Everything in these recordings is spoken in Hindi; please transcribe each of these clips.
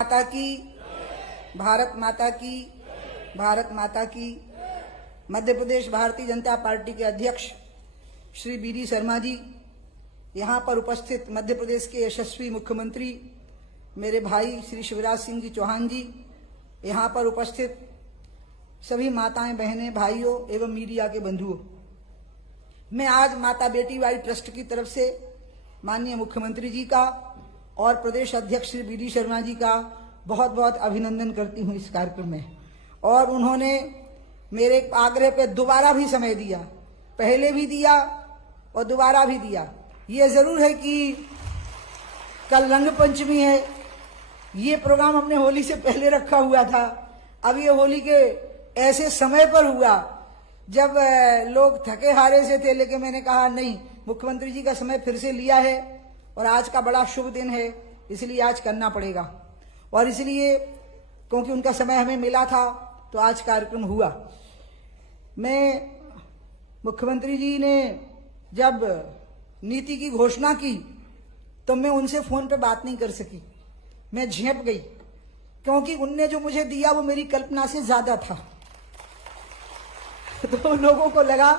माता की, भारत माता की, भारत माता की। मध्य प्रदेश भारतीय जनता पार्टी के अध्यक्ष श्री बी.डी. शर्मा जी, यहाँ पर उपस्थित मध्य प्रदेश के यशस्वी मुख्यमंत्री मेरे भाई श्री शिवराज सिंह जी चौहान जी, यहाँ पर उपस्थित सभी माताएं, बहनें, भाइयों एवं मीडिया के बंधुओं, मैं आज माता बेटी बाई ट्रस्ट की तरफ से माननीय मुख्यमंत्री जी का और प्रदेश अध्यक्ष श्री बी.डी. शर्मा जी का बहुत बहुत अभिनंदन करती हूँ इस कार्यक्रम में। और उन्होंने मेरे आग्रह पे दोबारा भी समय दिया, पहले भी दिया और दोबारा भी दिया। ये जरूर है कि कल रंग पंचमी है, ये प्रोग्राम हमने होली से पहले रखा हुआ था। अब ये होली के ऐसे समय पर हुआ जब लोग थके हारे से थे, लेकिन मैंने कहा नहीं, मुख्यमंत्री जी का समय फिर से लिया है और आज का बड़ा शुभ दिन है, इसलिए आज करना पड़ेगा। और इसलिए क्योंकि उनका समय हमें मिला था तो आज कार्यक्रम हुआ। मैं मुख्यमंत्री जी ने जब नीति की घोषणा की तो मैं उनसे फोन पे बात नहीं कर सकी, मैं झेप गई, क्योंकि उनने जो मुझे दिया वो मेरी कल्पना से ज्यादा था। तो लोगों को लगा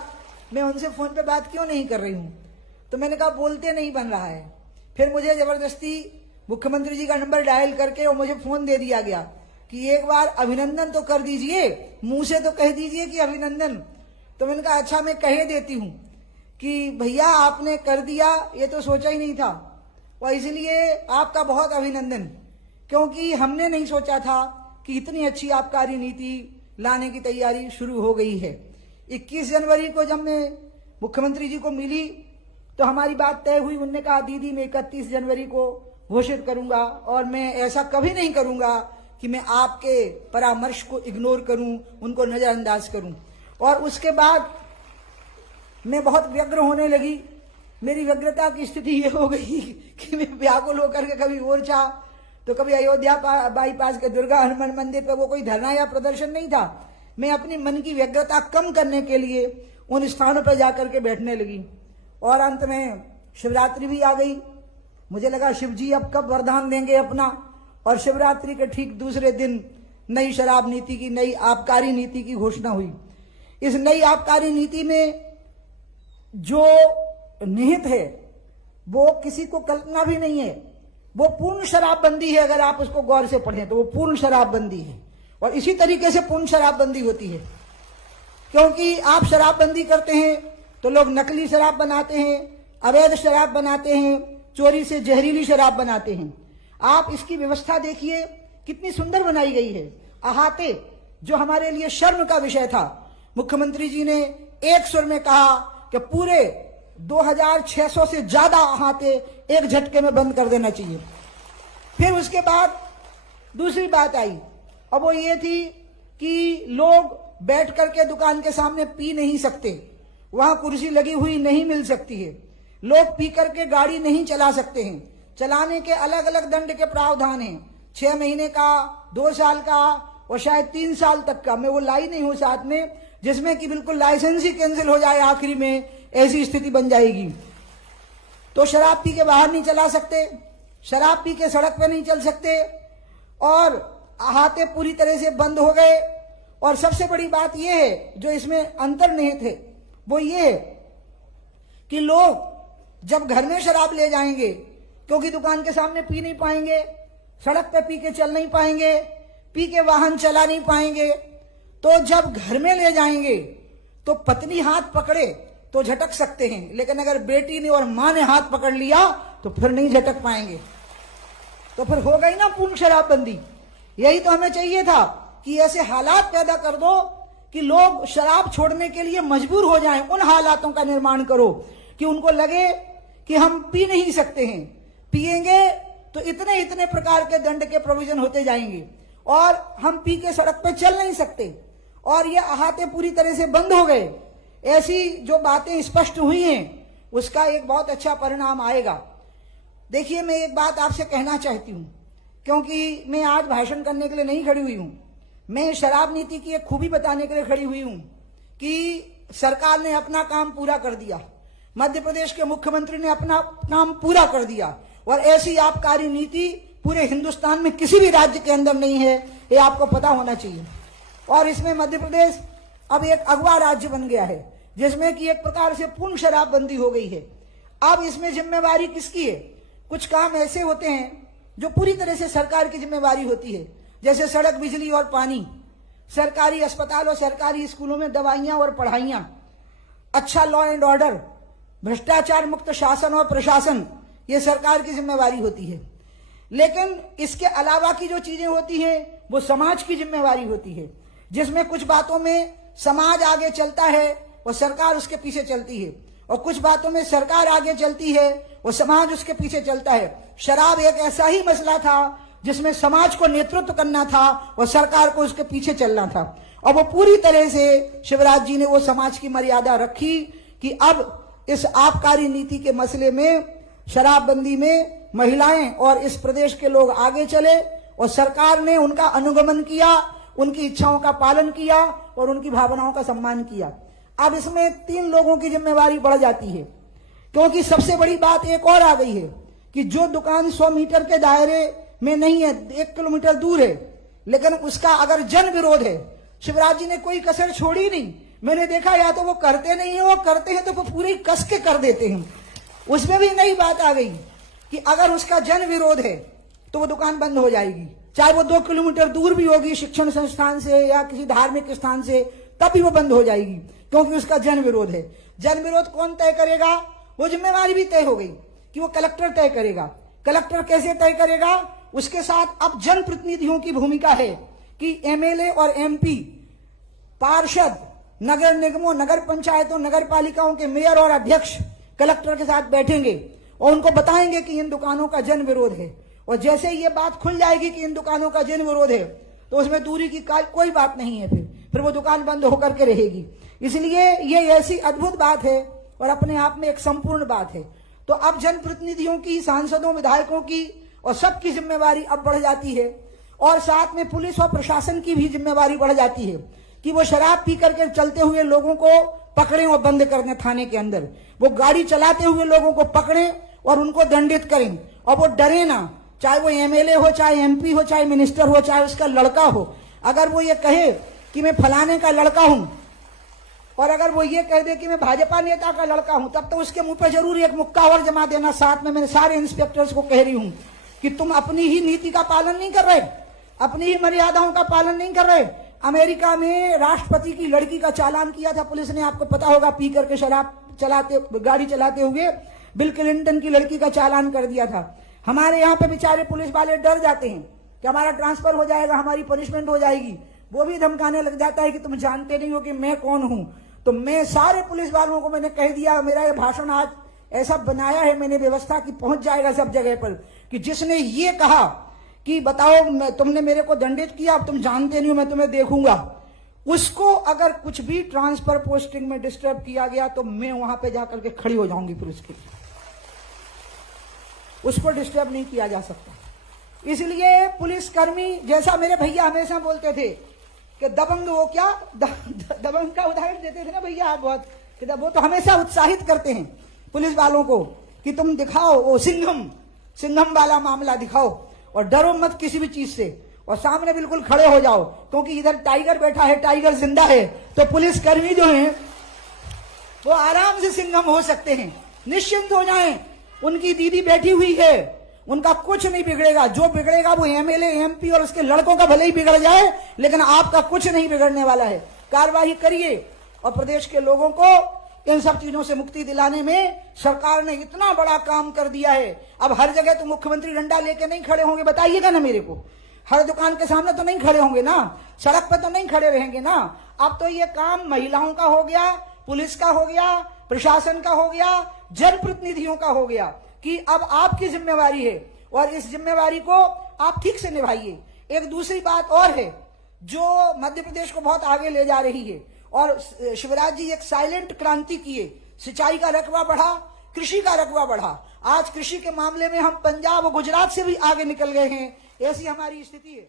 मैं उनसे फोन पे बात क्यों नहीं कर रही हूं, तो मैंने कहा बोलते नहीं बन रहा है। फिर मुझे जबरदस्ती मुख्यमंत्री जी का नंबर डायल करके और मुझे फोन दे दिया गया कि एक बार अभिनंदन तो कर दीजिए, मुंह से तो कह दीजिए कि अभिनंदन। तो मैंने कहा अच्छा, मैं कह देती हूं कि भैया आपने कर दिया, ये तो सोचा ही नहीं था, और इसलिए आपका बहुत अभिनंदन, क्योंकि हमने नहीं सोचा था कि इतनी अच्छी आबकारी नीति लाने की तैयारी शुरू हो गई है। 21 जनवरी को जब मैं मुख्यमंत्री जी को मिली तो हमारी बात तय हुई। उन्होंने कहा दीदी मैं 31 जनवरी को घोषित करूंगा, और मैं ऐसा कभी नहीं करूंगा कि मैं आपके परामर्श को इग्नोर करूं, उनको नजरअंदाज करूं। और उसके बाद मैं बहुत व्यग्र होने लगी। मेरी व्यग्रता की स्थिति ये हो गई कि मैं व्याकुल होकर के कभी ओरछा तो कभी अयोध्या बाईपास के दुर्गा हनुमान मंदिर पर, वो कोई धरना या प्रदर्शन नहीं था, मैं अपनी मन की व्यग्रता कम करने के लिए उन स्थानों पर जाकर के बैठने लगी। और अंत में शिवरात्रि भी आ गई। मुझे लगा शिव जी अब कब वरदान देंगे अपना, और शिवरात्रि के ठीक दूसरे दिन नई शराब नीति की, नई आबकारी नीति की घोषणा हुई। इस नई आबकारी नीति में जो निहित है वो किसी को कल्पना भी नहीं है। वो पूर्ण शराबबंदी है। अगर आप उसको गौर से पढ़ें तो वो पूर्ण शराबबंदी है, और इसी तरीके से पूर्ण शराबबंदी होती है। क्योंकि आप शराबबंदी करते हैं तो लोग नकली शराब बनाते हैं, अवैध शराब बनाते हैं, चोरी से जहरीली शराब बनाते हैं। आप इसकी व्यवस्था देखिए कितनी सुंदर बनाई गई है। अहाते, जो हमारे लिए शर्म का विषय था, मुख्यमंत्री जी ने एक सुर में कहा कि पूरे 2600 से ज्यादा अहाते एक झटके में बंद कर देना चाहिए। फिर उसके बाद दूसरी बात आई, अब वो ये थी कि लोग बैठ करके दुकान के सामने पी नहीं सकते, वहां कुर्सी लगी हुई नहीं मिल सकती है, लोग पी करके गाड़ी नहीं चला सकते हैं। चलाने के अलग अलग दंड के प्रावधान हैं, 6 महीने का, 2 साल का और शायद 3 साल तक का। मैं वो लाई नहीं हूं साथ में, जिसमें कि बिल्कुल लाइसेंस ही कैंसिल हो जाए आखिरी में, ऐसी स्थिति बन जाएगी। तो शराब पी के बाहर नहीं चला सकते, शराब पी के सड़क पे नहीं चल सकते, और अहाते पूरी तरह से बंद हो गए। और सबसे बड़ी बात यह है जो इसमें अंतर्निहित है, वो ये है कि लोग जब घर में शराब ले जाएंगे, क्योंकि दुकान के सामने पी नहीं पाएंगे, सड़क पे पी के चल नहीं पाएंगे, पी के वाहन चला नहीं पाएंगे, तो जब घर में ले जाएंगे तो पत्नी हाथ पकड़े तो झटक सकते हैं, लेकिन अगर बेटी ने और मां ने हाथ पकड़ लिया तो फिर नहीं झटक पाएंगे। तो फिर हो गई ना पूर्ण शराबबंदी। यही तो हमें चाहिए था कि ऐसे हालात पैदा कर दो कि लोग शराब छोड़ने के लिए मजबूर हो जाएं। उन हालातों का निर्माण करो कि उनको लगे कि हम पी नहीं सकते हैं, पिएंगे तो इतने इतने प्रकार के दंड के प्रोविजन होते जाएंगे, और हम पी के सड़क पे चल नहीं सकते, और ये अहाते पूरी तरह से बंद हो गए। ऐसी जो बातें स्पष्ट हुई हैं उसका एक बहुत अच्छा परिणाम आएगा। देखिए, मैं एक बात आपसे कहना चाहती हूं, क्योंकि मैं आज भाषण करने के लिए नहीं खड़ी हुई हूं, मैं शराब नीति की एक खूबी बताने के लिए खड़ी हुई हूं कि सरकार ने अपना काम पूरा कर दिया, मध्य प्रदेश के मुख्यमंत्री ने अपना काम पूरा कर दिया, और ऐसी आबकारी नीति पूरे हिंदुस्तान में किसी भी राज्य के अंदर नहीं है, ये आपको पता होना चाहिए। और इसमें मध्य प्रदेश अब एक अगवा राज्य बन गया है, जिसमें कि एक प्रकार से पूर्ण शराबबंदी हो गई है। अब इसमें जिम्मेवारी किसकी है? कुछ काम ऐसे होते हैं जो पूरी तरह से सरकार की जिम्मेवारी होती है, जैसे सड़क, बिजली और पानी, सरकारी अस्पताल और सरकारी स्कूलों में दवाइयां और पढ़ाइयां, अच्छा लॉ एंड ऑर्डर, भ्रष्टाचार मुक्त शासन और प्रशासन, ये सरकार की जिम्मेवारी होती है। लेकिन इसके अलावा की जो चीजें होती हैं वो समाज की जिम्मेवारी होती है, जिसमें कुछ बातों में समाज आगे चलता है और सरकार उसके पीछे चलती है, और कुछ बातों में सरकार आगे चलती है और समाज उसके पीछे चलता है। शराब एक ऐसा ही मसला था जिसमें समाज को नेतृत्व करना था और सरकार को उसके पीछे चलना था, और वो पूरी तरह से शिवराज जी ने वो समाज की मर्यादा रखी कि अब इस आबकारी नीति के मसले में, शराबबंदी में महिलाएं और इस प्रदेश के लोग आगे चले, और सरकार ने उनका अनुगमन किया, उनकी इच्छाओं का पालन किया और उनकी भावनाओं का सम्मान किया। अब इसमें 3 लोगों की जिम्मेवारी बढ़ जाती है, क्योंकि सबसे बड़ी बात एक और आ गई है कि जो दुकान 100 मीटर के दायरे में नहीं है, 1 किलोमीटर दूर है, लेकिन उसका अगर जन विरोध है, शिवराज जी ने कोई कसर छोड़ी नहीं। मैंने देखा या तो वो करते नहीं है, वो करते हैं तो वो पूरे कस के कर देते हैं। उसमें भी नई बात आ गई कि अगर उसका जन विरोध है तो वो दुकान बंद हो जाएगी, चाहे वो 2 किलोमीटर दूर भी होगी शिक्षण संस्थान से या किसी धार्मिक स्थान से, तब भी वो बंद हो जाएगी, क्योंकि उसका जन विरोध है। जन विरोध कौन तय करेगा? वो जिम्मेवारी भी तय हो गई कि वो कलेक्टर तय करेगा। कलेक्टर कैसे तय करेगा? उसके साथ अब जनप्रतिनिधियों की भूमिका है कि एमएलए और एमपी, पार्षद, नगर निगमों, नगर पंचायतों, नगर पालिकाओं के मेयर और अध्यक्ष कलेक्टर के साथ बैठेंगे और उनको बताएंगे कि इन दुकानों का जन विरोध है। और जैसे ये बात खुल जाएगी कि इन दुकानों का जन विरोध है, तो उसमें दूरी की कोई बात नहीं है, फिर वो दुकान बंद होकर के रहेगी। इसलिए ये ऐसी अद्भुत बात है और अपने आप में एक संपूर्ण बात है। तो अब जनप्रतिनिधियों की, सांसदों, विधायकों की और सबकी जिम्मेवारी अब बढ़ जाती है, और साथ में पुलिस और प्रशासन की भी जिम्मेवारी बढ़ जाती है कि वो शराब पी करके चलते हुए लोगों को पकड़ें और बंद कर दें थाने के अंदर। वो गाड़ी चलाते हुए लोगों को पकड़ें और उनको दंडित करें, और वो डरे ना, चाहे वो एमएलए हो, चाहे एमपी हो, चाहे मिनिस्टर हो, चाहे उसका लड़का हो। अगर वो ये कहे कि मैं फलाने का लड़का हूं, और अगर वो ये कह दे कि मैं भाजपा नेता का लड़का हूं, तब तो उसके मुंह पे जरूर एक मुक्का और जमा देना। साथ में मैंने सारे इंस्पेक्टर्स को कह रही हूं कि तुम अपनी ही नीति का पालन नहीं कर रहे, अपनी ही मर्यादाओं का पालन नहीं कर रहे। अमेरिका में राष्ट्रपति की लड़की का चालान किया था पुलिस ने, आपको पता होगा, पी करके शराब चलाते, गाड़ी चलाते हुए बिल क्लिंटन की लड़की का चालान कर दिया था। हमारे यहाँ पे बेचारे पुलिस वाले डर जाते हैं कि हमारा ट्रांसफर हो जाएगा, हमारी पनिशमेंट हो जाएगी। वो भी धमकाने लग जाता है कि तुम जानते नहीं हो कि मैं कौन हूं। तो मैं सारे पुलिस वालों को मैंने कह दिया, मेरा ये भाषण आज ऐसा बनाया है मैंने व्यवस्था की, पहुंच जाएगा सब जगह पर, कि जिसने ये कहा कि बताओ तुमने मेरे को दंडित किया, अब तुम जानते नहीं हो, मैं तुम्हें देखूंगा, उसको अगर कुछ भी ट्रांसफर पोस्टिंग में डिस्टर्ब किया गया तो मैं वहां पे जाकर के खड़ी हो जाऊंगी पुलिस के लिए। उसको डिस्टर्ब नहीं किया जा सकता। इसलिए पुलिसकर्मी, जैसा मेरे भैया हमेशा बोलते थे कि दबंग, वो क्या दबंग का उदाहरण देते थे ना भैया आप बहुत, कि वो तो हमेशा उत्साहित करते हैं पुलिस वालों को कि तुम दिखाओ वो सिंघम वाला मामला दिखाओ, और डरो मत किसी भी चीज से, और सामने बिल्कुल खड़े हो जाओ, क्योंकि इधर टाइगर बैठा है, टाइगर जिंदा है। तो पुलिसकर्मी जो हैं वो आराम से सिंघम हो सकते हैं, निश्चिंत हो जाएं। उनकी दीदी बैठी हुई है, उनका कुछ नहीं बिगड़ेगा। जो बिगड़ेगा वो एमएलए, एमपी और उसके लड़कों का भले ही बिगड़ जाए, लेकिन आपका कुछ नहीं बिगड़ने वाला है। कार्रवाई करिए, और प्रदेश के लोगों को इन सब चीजों से मुक्ति दिलाने में सरकार ने इतना बड़ा काम कर दिया है। अब हर जगह तो मुख्यमंत्री डंडा लेके नहीं खड़े होंगे, बताइएगा ना मेरे को। हर दुकान के सामने तो नहीं खड़े होंगे ना, सड़क पर तो नहीं खड़े रहेंगे ना। अब तो ये काम महिलाओं का हो गया, पुलिस का हो गया, प्रशासन का हो गया, जनप्रतिनिधियों का हो गया, कि अब आपकी जिम्मेवारी है और इस जिम्मेवारी को आप ठीक से निभाइए। एक दूसरी बात और है जो मध्य प्रदेश को बहुत आगे ले जा रही है, और शिवराज जी एक साइलेंट क्रांति किए। सिंचाई का रकबा बढ़ा, कृषि का रकबा बढ़ा। आज कृषि के मामले में हम पंजाब और गुजरात से भी आगे निकल गए हैं, ऐसी हमारी स्थिति है।